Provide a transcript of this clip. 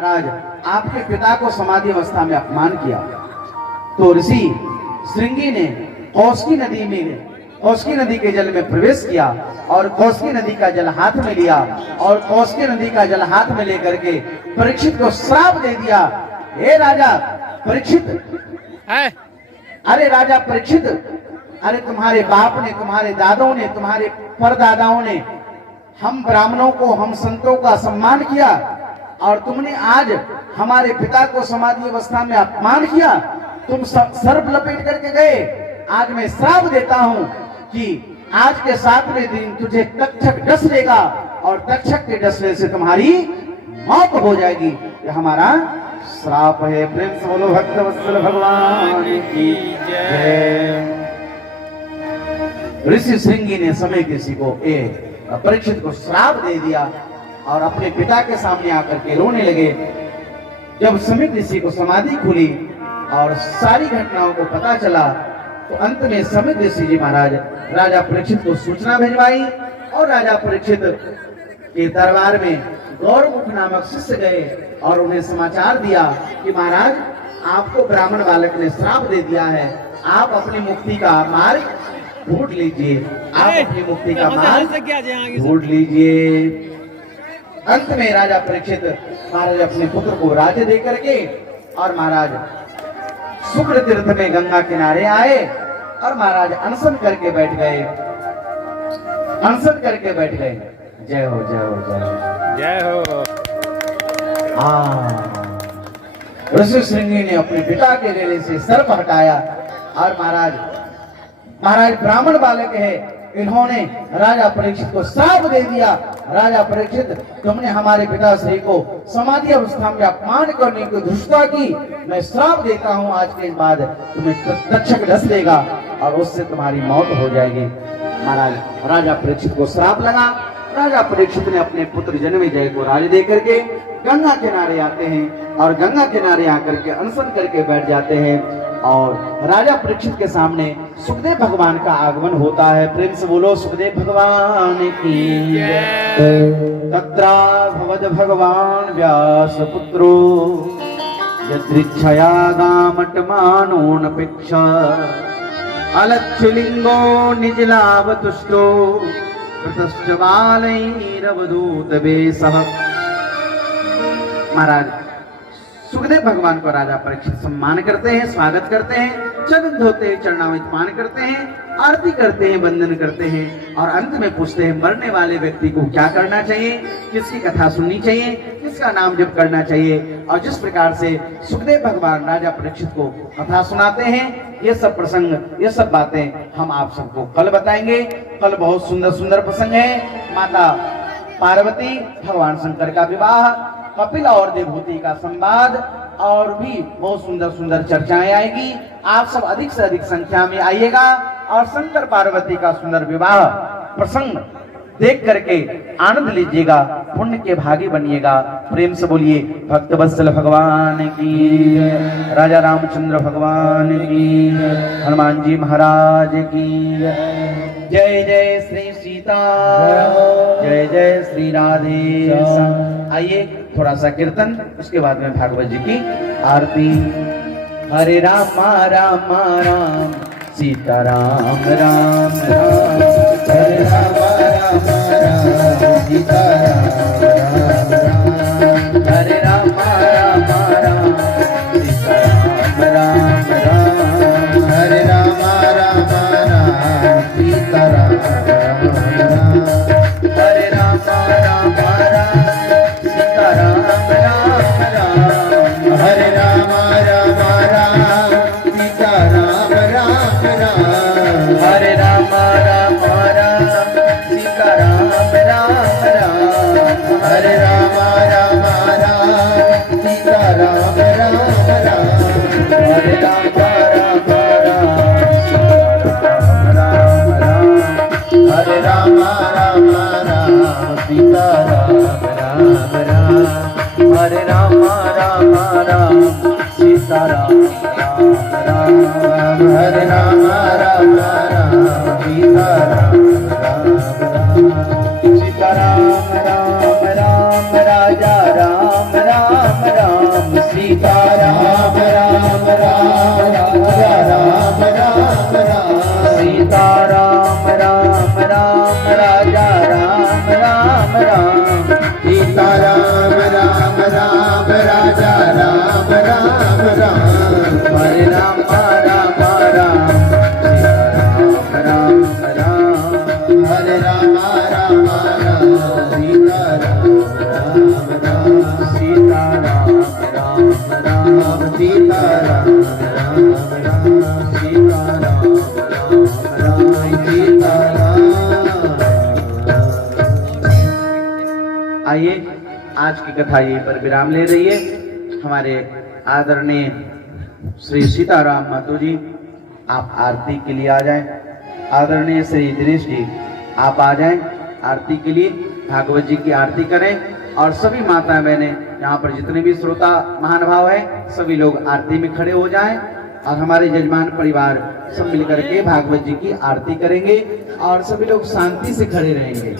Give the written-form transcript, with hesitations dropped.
महाराज आपके पिता को समाधि अवस्था में अपमान किया तो ऋषि श्रृंगी ने कौशिकी नदी के जल में प्रवेश किया और कौशिकी नदी का जल हाथ में लिया और कौशिकी नदी का जल हाथ में लेकर के परीक्षित को श्राप दे दिया। हे राजा परीक्षित, अरे राजा परीक्षित, अरे तुम्हारे बाप ने, तुम्हारे दादों ने, तुम्हारे परदादाओं ने हम ब्राह्मणों को, हम संतों का सम्मान किया और तुमने आज हमारे पिता को समाधि अवस्था में अपमान किया। तुम सर्प लपेट करके गए। आज मैं श्राप देता हूं कि आज के 7वें दिन तुझे तक्षक डस लेगा और तक्षक के डसने से तुम्हारी मौत हो जाएगी। यह हमारा श्राप है। प्रेम से बोलो भक्तवत्सल भगवान की जय। ऋषि श्रृंगी ने समय किसी को परीक्षित को श्राप दे दिया और अपने पिता के सामने आकर के रोने लगे। जब समित ऋषि को समाधि खुली और सारी घटनाओं को पता चला तो अंत में समित ऋषि जी महाराज राजा परीक्षित को सूचना भिजवाई और राजा परीक्षित के दरबार में गौरमुख नामक शिष्य गए और उन्हें समाचार दिया कि महाराज आपको ब्राह्मण बालक ने श्राप दे दिया है, आप अपनी मुक्ति का मार्ग ढूंढ लीजिए, आप अपनी मुक्ति का मार्ग ढूंढ लीजिए। अंत में राजा परीक्षित महाराज अपने पुत्र को राज्य दे करके और महाराज शुक्र तीर्थ में गंगा किनारे आए और महाराज अनशन करके बैठ गए, अनशन करके बैठ गए। जय हो जय हो जय हो जय हो। ऋषि श्रृंगी ने अपने पिता के गले से सर्प हटाया और महाराज ब्राह्मण बालक है, इन्होंने राजा परीक्षित को श्राप दे दिया। राजा परीक्षित, तुमने हमारे पिता श्री को समाधि अवस्था में अपमान करने की दुष्टता की, मैं श्राप देता हूं आज के बाद तुम्हें तक्षक डस लेगा और उससे तुम्हारी मौत हो जाएगी। महाराज राजा परीक्षित को श्राप लगा। राजा परीक्षित ने अपने पुत्र जन्मेजय को राज्य दे करके गंगा किनारे आते हैं और गंगा किनारे आकर के अनशन करके बैठ जाते हैं और राजा परीक्षित के सामने सुखदेव भगवान का आगमन होता है। प्रेम से बोलो सुखदेव भगवान की तत्रा भवद भगवान व्यास पुत्रो यदृच्छया गामटमानोऽनपेक्ष अलक्षलिंगो निजलावतुष्टो कृतश्च बालैरवधूत वेशः। महाराज सुखदेव भगवान को राजा परीक्षित सम्मान करते हैं, स्वागत करते हैं, चरण धोते हैं, चरणामृत पान करते हैं, आरती करते हैं, वंदन करते हैं और अंत में पूछते हैं मरने वाले व्यक्ति को क्या करना चाहिए, किसकी कथा सुननी चाहिए, किसका नाम जप करना चाहिए। और जिस प्रकार से सुखदेव भगवान राजा परीक्षित को कथा सुनाते हैं, ये सब प्रसंग, ये सब बातें हम आप सबको कल बताएंगे। कल बहुत सुंदर सुंदर प्रसंग है। माता पार्वती, भगवान शंकर का विवाह, कपिल और देवभूति का संवाद और भी बहुत सुंदर सुंदर चर्चाएं आएगी। आप सब अधिक से अधिक संख्या में आइएगा और शंकर पार्वती का सुंदर विवाह प्रसंग देख करके आनंद लीजिएगा, पुण्य के भागी बनिएगा। प्रेम से बोलिए भक्तवत्सल भगवान की, राजा रामचंद्र भगवान की, हनुमान जी महाराज की जय। जय श्री सीता, जय जय श्री राधे। आइए थोड़ा सा कीर्तन, उसके बाद में भागवत जी की आरती। हरे राम राम राम सीता राम राम राम, हरे राम राम राम सीता राम राम राम, हरे राम राम राम सीता राम राम राम, हरे राम राम राम सीता राम राम राम, हरे राम राम राम सीता राम राम राम, हरे राम राम राम सीता राम राम राम, हरे राम राम राम सीता राम राम राम, हरे राम राम राम सीता राम राम राम, हरे राम राम राम हरे राम राम राम सीता राम राम राम, हरे राम राम राम सीता राम राम राम, हरे राम राम राम सीता राम राम राम, सीता राम राम राम राजा राम राम राम। राम राम हरे राम राम राम राम राम हरे राम राम राम सीता राम राम राम सीता राम राम राम सीता राम राम सीता राम आइए आज की कथा यहीं पर विराम ले रही है। हमारे आदरणीय श्री सीताराम महतो जी आप आरती के लिए आ जाएं। आदरणीय श्री दिनेश जी आप आ जाएं आरती के लिए, भागवत जी की आरती करें। और सभी माता बहनें यहाँ पर जितने भी श्रोता महानुभाव है सभी लोग आरती में खड़े हो जाएं और हमारे जजमान परिवार सब मिलकर के भागवत जी की आरती करेंगे और सभी लोग शांति से खड़े रहेंगे।